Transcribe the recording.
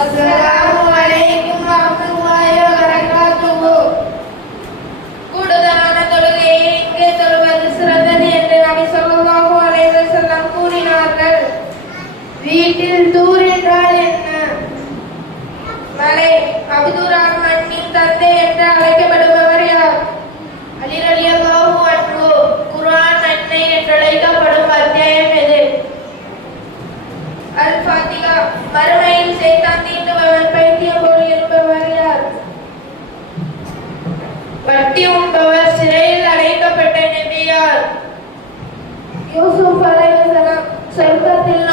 அஸ்ஸலாமு அலைக்கும் வரஹ்மத்துல்லாஹி வபரகாத்துஹு. கூடுதலான தொழுகையை இங்கே தொழுவது சிறந்தது என்று நபி ஸல்லல்லாஹு அலைஹி வஸல்லம் கூறினார்கள். வீட்டில் தூர் என்றால் என்ன? மலை. அப்துர் ரஹ்மானின் தந்தை என்று அழைக்கப்படுபவர் யார்? அலி ரலியல்லாஹு அன்ஹு. குர்ஆன் அன்னை என்று அழைக்கப்படும் அத்தியாயம் எது? அல் ஃபாத்திஹா. மறுமையில் சைத்தான் தீண்டுபவன் பைத்தியம் போல் இருப்பவர் யார்? வட்டி உண்பவர். சிறையில் அடைக்கப்பட்ட நபி யார்? யூசுப் அலைஹிஸ்ஸலாம். சொர்க்கத்தில்